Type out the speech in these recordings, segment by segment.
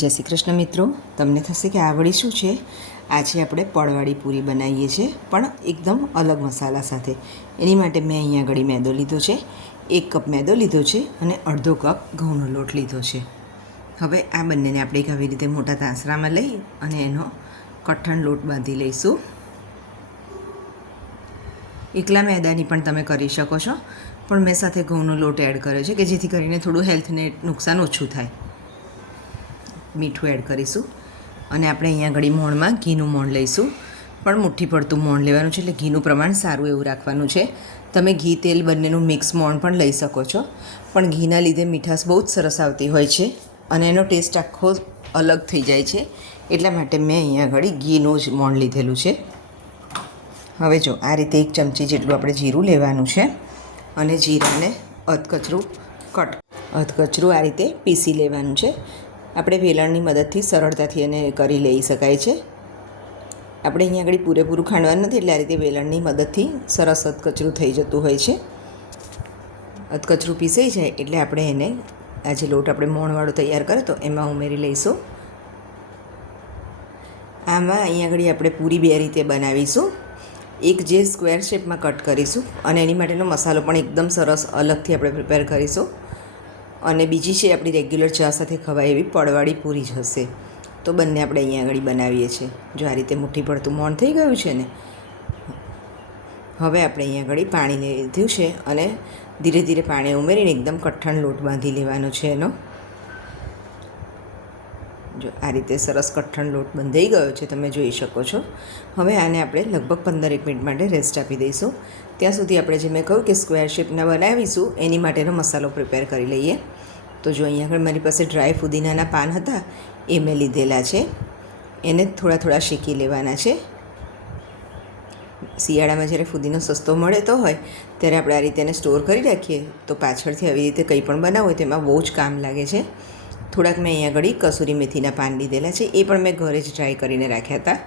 જય શ્રી કૃષ્ણ મિત્રો, તમને થશે કે આ વળી શું છે? આજે આપણે પડવાળી પૂરી બનાવીએ છીએ, પણ એકદમ અલગ મસાલા સાથે. એની માટે મેં અહીંયા આગળ મેદો લીધો છે, 1 કપ મેદો લીધો છે અને અડધો કપ ઘઉંનો લોટ લીધો છે. હવે આ બંનેને આપણે આવી રીતે મોટા તાંસરામાં લઈ અને એનો કઠણ લોટ બાંધી લઈશું. એકલા મેદાની પણ તમે કરી શકો છો, પણ મેં સાથે ઘઉંનો લોટ એડ કર્યો છે કે જેથી કરીને થોડું હેલ્થને નુકસાન ઓછું થાય. મીઠું એડ કરીશું અને આપણે અહીંયા આગળ મોણમાં ઘીનું મોણ લઈશું, પણ મુઠ્ઠી પડતું મોણ લેવાનું છે, એટલે ઘીનું પ્રમાણ સારું એવું રાખવાનું છે. તમે ઘી તેલ બંનેનું મિક્સ મોણ પણ લઈ શકો છો, પણ ઘીના લીધે મીઠાશ બહુ જ સરસ આવતી હોય છે અને એનો ટેસ્ટ આખો અલગ થઈ જાય છે. એટલા માટે મેં અહીંયા આગળ ઘીનું જ મોણ લીધેલું છે. હવે જો આ રીતે 1 ચમચી જેટલું આપણે જીરું લેવાનું છે અને જીરાને અધકચરું આ રીતે પીસી લેવાનું છે. આપણે વેલણની મદદથી સરળતાથી એને કરી લઈ શકાય છે. આપણે અહીંયા આગળ પૂરેપૂરું ખાંડવાનું નથી, એટલે આ રીતે વેલણની મદદથી સરસ અધકચરું થઈ જતું હોય છે. અધકચરું પીસાઈ જાય એટલે આપણે એને આ જે લોટ આપણે મોણવાળો તૈયાર કર્યો તો એમાં ઉમેરી લઈશું. આમાં અહીંયા આગળ આપણે પૂરી 2 રીતે બનાવીશું. એક જે સ્ક્વેર શેપમાં કટ કરીશું અને એની માટેનો મસાલો પણ એકદમ સરસ અલગથી આપણે પ્રિપેર કરીશું, અને બીજી છે આપણી રેગ્યુલર ચા સાથે ખવાય એવી પડવાળી પૂરી જ હશે. તો બંને આપણે અહીંયા આગળ બનાવીએ છીએ. જો આ રીતે મુઠ્ઠી પડતું મોણ થઈ ગયું છે ને, હવે આપણે અહીંયા આગળ પાણી લીધું છે અને ધીરે ધીરે પાણી ઉમેરીને એકદમ કઠણ લોટ બાંધી લેવાનો છે એનો. જો આ રીતે સરસ કઠણ લોટ બંધાઈ ગયો છે, તમે જોઈ શકો છો. હવે આને આપણે લગભગ 15 મિનિટ માટે રેસ્ટ આપી દઈશું. ત્યાં સુધી આપણે જે મેં કહ્યું કે સ્ક્વેર શેપના બનાવીશું એની માટેનો મસાલો પ્રિપેર કરી લઈએ. તો જો અહીંયા આગળ મારી પાસે ડ્રાય ફુદીનાના પાન હતા એ મેં લીધેલા છે. એને થોડા થોડા શેકી લેવાના છે. શિયાળામાં જ્યારે ફુદીનો સસ્તો મળે તો હોય ત્યારે આપણે આ રીતે એને સ્ટોર કરી રાખીએ તો પાછળથી આવી રીતે કંઈ પણ બનાવવું હોય તો એમાં બહુ જ કામ લાગે છે. થોડાક મેં અહીંયા આગળ કસૂરી મેથીના પાન લીધેલા છે, એ પણ મેં ઘરે જ ડ્રાય કરીને રાખ્યા હતા.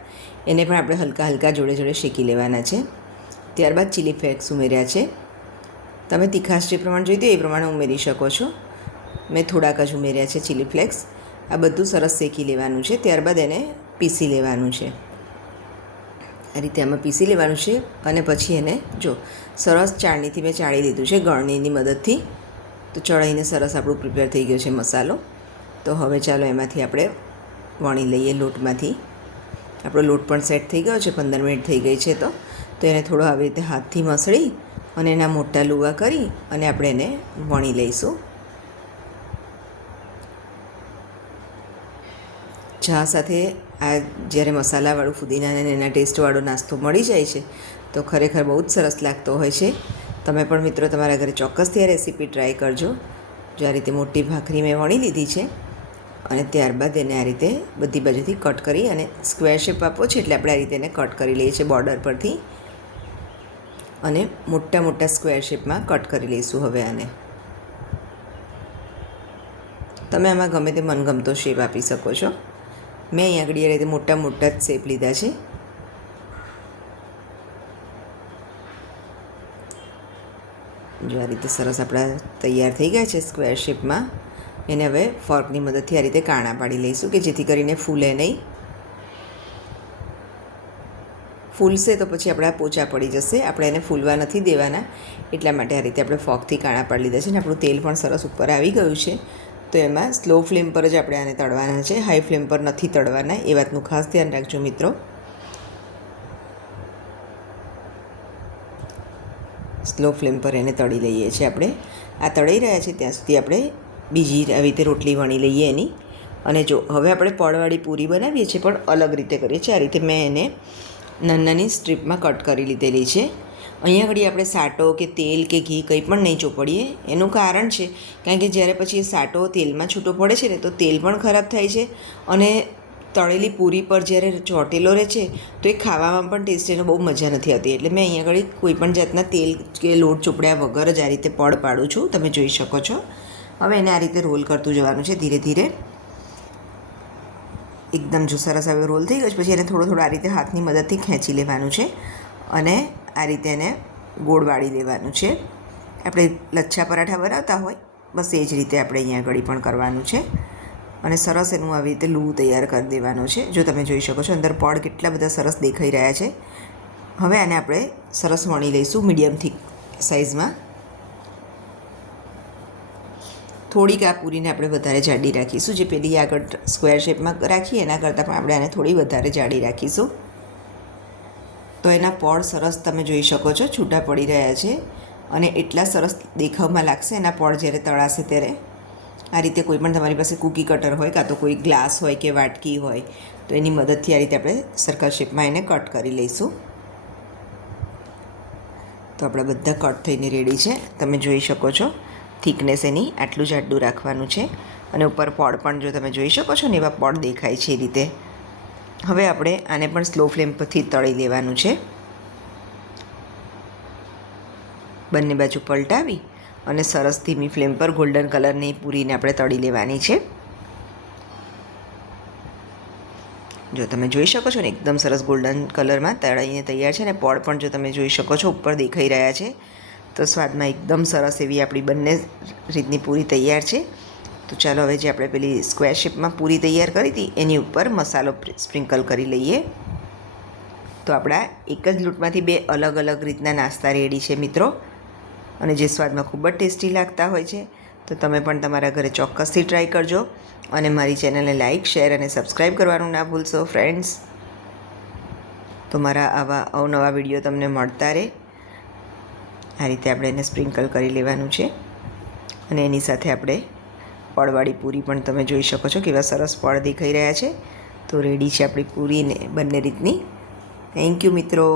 એને પણ આપણે હલકા હલકા જોડે જોડે શેકી લેવાના છે. ત્યારબાદ ચીલી ફ્લેક્સ ઉમેર્યા છે. તમે તીખાશ જે પ્રમાણે જોઈતું એ પ્રમાણે ઉમેરી શકો છો. મેં થોડાક જ ઉમેર્યા છે ચીલી ફ્લેક્સ. આ બધું સરસ શેકી લેવાનું છે. ત્યારબાદ એને પીસી લેવાનું છે. આ રીતે આમાં પીસી લેવાનું છે અને પછી એને જો સરસ ચાળણીથી મેં ચાળી લીધું છે ગળણીની મદદથી. તો ચડાઈને સરસ આપણું પ્રિપેર થઈ ગયો છે મસાલો. તો હવે ચાલો એમાંથી આપણે વણી લઈએ લોટમાંથી. આપણો લોટ પણ સેટ થઈ ગયો છે, 15 મિનિટ થઈ ગઈ છે. તો એને થોડો આવી રીતે હાથથી મસળી અને એના મોટા લુવા કરી અને આપણે એને વણી લઈશું. ચા સાથે આ જ્યારે મસાલાવાળું ફુદીનાને એના ટેસ્ટવાળો નાસ્તો મળી જાય છે તો ખરેખર બહુ જ સરસ લાગતો હોય છે. તમે પણ મિત્રો તમારા ઘરે ચોક્કસથી આ રેસીપી ટ્રાય કરજો. જો આ રીતે મોટી ભાખરી મેં વણી લીધી છે અને ત્યારબાદ એને આ રીતે બધી બાજુથી કટ કરી અને સ્ક્વેર શેપ આપવો છે એટલે આપણે આ રીતે એને કટ કરી લઈએ છીએ બોર્ડર પરથી, અને મોટા મોટા સ્ક્વેર શેપમાં કટ કરી લઈશું. હવે આને તમે આમાં ગમે તે મનગમતો શેપ આપી શકો છો. મેં અહીં આગળ આ રીતે મોટા મોટા જ શેપ લીધા છે. જો આ રીતે સરસ આપણા તૈયાર થઈ ગયા છે સ્ક્વેર શેપમાં. એને હવે ફોર્કની મદદથી આ રીતે કાણા પાડી લઈશું કે જેથી કરીને ફૂલે નહીં. ફૂલશે તો પછી આપણા પોચા પડી જશે. આપણે એને ફૂલવા નથી દેવાના, એટલા માટે આ રીતે આપણે ફોર્કથી કાણા પાડી લીધા છે. અને આપણું તેલ પણ સરસ ઉપર આવી ગયું છે. તો એમાં સ્લો ફ્લેમ પર જ આપણે આને તળવાના છે, હાઈ ફ્લેમ પર નથી તળવાના. એ વાતનું ખાસ ધ્યાન રાખજો મિત્રો. સ્લો ફ્લેમ પર એને તળી લઈએ છીએ આપણે. આ તળાઈ રહ્યા છે ત્યાં સુધી આપણે બીજી આવી રીતે રોટલી વણી લઈએ એની. અને જો હવે આપણે પડવાળી પૂરી બનાવીએ છીએ પણ અલગ રીતે કરીએ છીએ. આ રીતે મેં એને નાની સ્ટ્રીપમાં કટ કરી લીધેલી છે. અહીંયા આગળ આપણે સાટો કે તેલ કે ઘી કંઈ પણ નહીં ચોપડીએ. એનું કારણ છે કારણ કે જ્યારે પછી એ સાટો તેલમાં છૂટો પડે છે ને તો તેલ પણ ખરાબ થાય છે, અને તળેલી પૂરી પર જ્યારે ચોંટેલો રહે છે તો એ ખાવામાં પણ ટેસ્ટ એનો બહુ મજા નથી આવતી. એટલે મેં અહીંયા આગળ કોઈ પણ જાતના તેલ કે લોટ ચોપડ્યા વગર જ આ રીતે પડ પાડું છું, તમે જોઈ શકો છો. હવે એને આ રીતે રોલ કરતું જવાનું છે ધીરે ધીરે. એકદમ જો સરસ હવે રોલ થઈ ગયો છે પછી એને થોડો થોડો આ રીતે હાથની મદદથી ખેંચી લેવાનું છે અને આ રીતે એને ગોળ વાળી લેવાનું છે. આપણે લચ્છા પરાઠા બનાવતા હોય બસ એ જ રીતે આપણે અહીંયા આગળ પણ કરવાનું છે. અને સરસ એનું આવી રીતે લૂ તૈયાર કરી દેવાનો છે. જો તમે જોઈ શકો છો અંદર પડ કેટલા બધા સરસ દેખાઈ રહ્યા છે. હવે આને આપણે સરસ વણી લઈશું મીડિયમ થીક સાઇઝમાં. થોડીક આ પૂરીને આપણે વધારે જાડી રાખીશું. જે પેલી આગળ સ્ક્વેર શેપમાં રાખીએ એના કરતાં પણ આપણે આને થોડી વધારે જાડી રાખીશું. તો એના પડ સરસ તમે જોઈ શકો છો છૂટા પડી રહ્યા છે અને એટલા સરસ દેખાવમાં લાગશે એના પડ જ્યારે તળાશે ત્યારે. આ રીતે કોઈ પણ તમારી પાસે કૂકી કટર હોય કાં તો કોઈ ગ્લાસ હોય કે વાટકી હોય તો એની મદદથી આ રીતે આપણે સર્કલ શેપમાં એને કટ કરી લઈશું. તો આપણે બધા કટ થઈને રેડી છે. તમે જોઈ શકો છો થિકનેસ એની આટલું જાડું રાખવાનું છે અને ઉપર પડ પણ જો તમે જોઈ શકો છો ને એવા પડ દેખાય છે એ રીતે. હવે આપણે આને પણ સ્લો ફ્લેમ પરથી તળી લેવાનું છે. બંને બાજુ પલટાવી અને સરસ ધીમી ફ્લેમ પર ગોલ્ડન કલરની પૂરીને આપણે તળી લેવાની છે. જો તમે જોઈ શકો છો ને એકદમ સરસ ગોલ્ડન કલરમાં તળાઈને તૈયાર છે. અને પડ પણ જો તમે જોઈ શકો છો ઉપર દેખાઈ રહ્યા છે. તો સ્વાદમાં એકદમ સરસ એવી આપણી બંને રીતની પૂરી તૈયાર છે. તો ચાલો હવે જે આપણે પેલી સ્ક્વેર શેપમાં પૂરી તૈયાર કરી હતી એની ઉપર મસાલો સ્પ્રિંકલ કરી લઈએ. તો આપણા એક જ લૂંટમાંથી બે અલગ અલગ રીતના નાસ્તા રેડી છે મિત્રો, અને જે સ્વાદમાં ખૂબ જ ટેસ્ટી લાગતા હોય છે. તો તમે પણ તમારા ઘરે ચોક્કસથી ટ્રાય કરજો અને મારી ચેનલને લાઇક, શેર અને સબસ્ક્રાઈબ કરવાનું ના ભૂલશો ફ્રેન્ડ્સ. તો મારા આવા અવનવા વિડીયો તમને મળતા રહે. આ રીતે આપણે એને સ્પ્રિંકલ કરી લેવાનું છે અને એની સાથે આપણે પડવાળી પૂરી પણ તમે જોઈ શકો છો કેવા સરસ પડ દેખાઈ રહ્યા છે. તો રેડી છે આપણી પૂરીને બંને રીતની. થેન્ક યુ મિત્રો.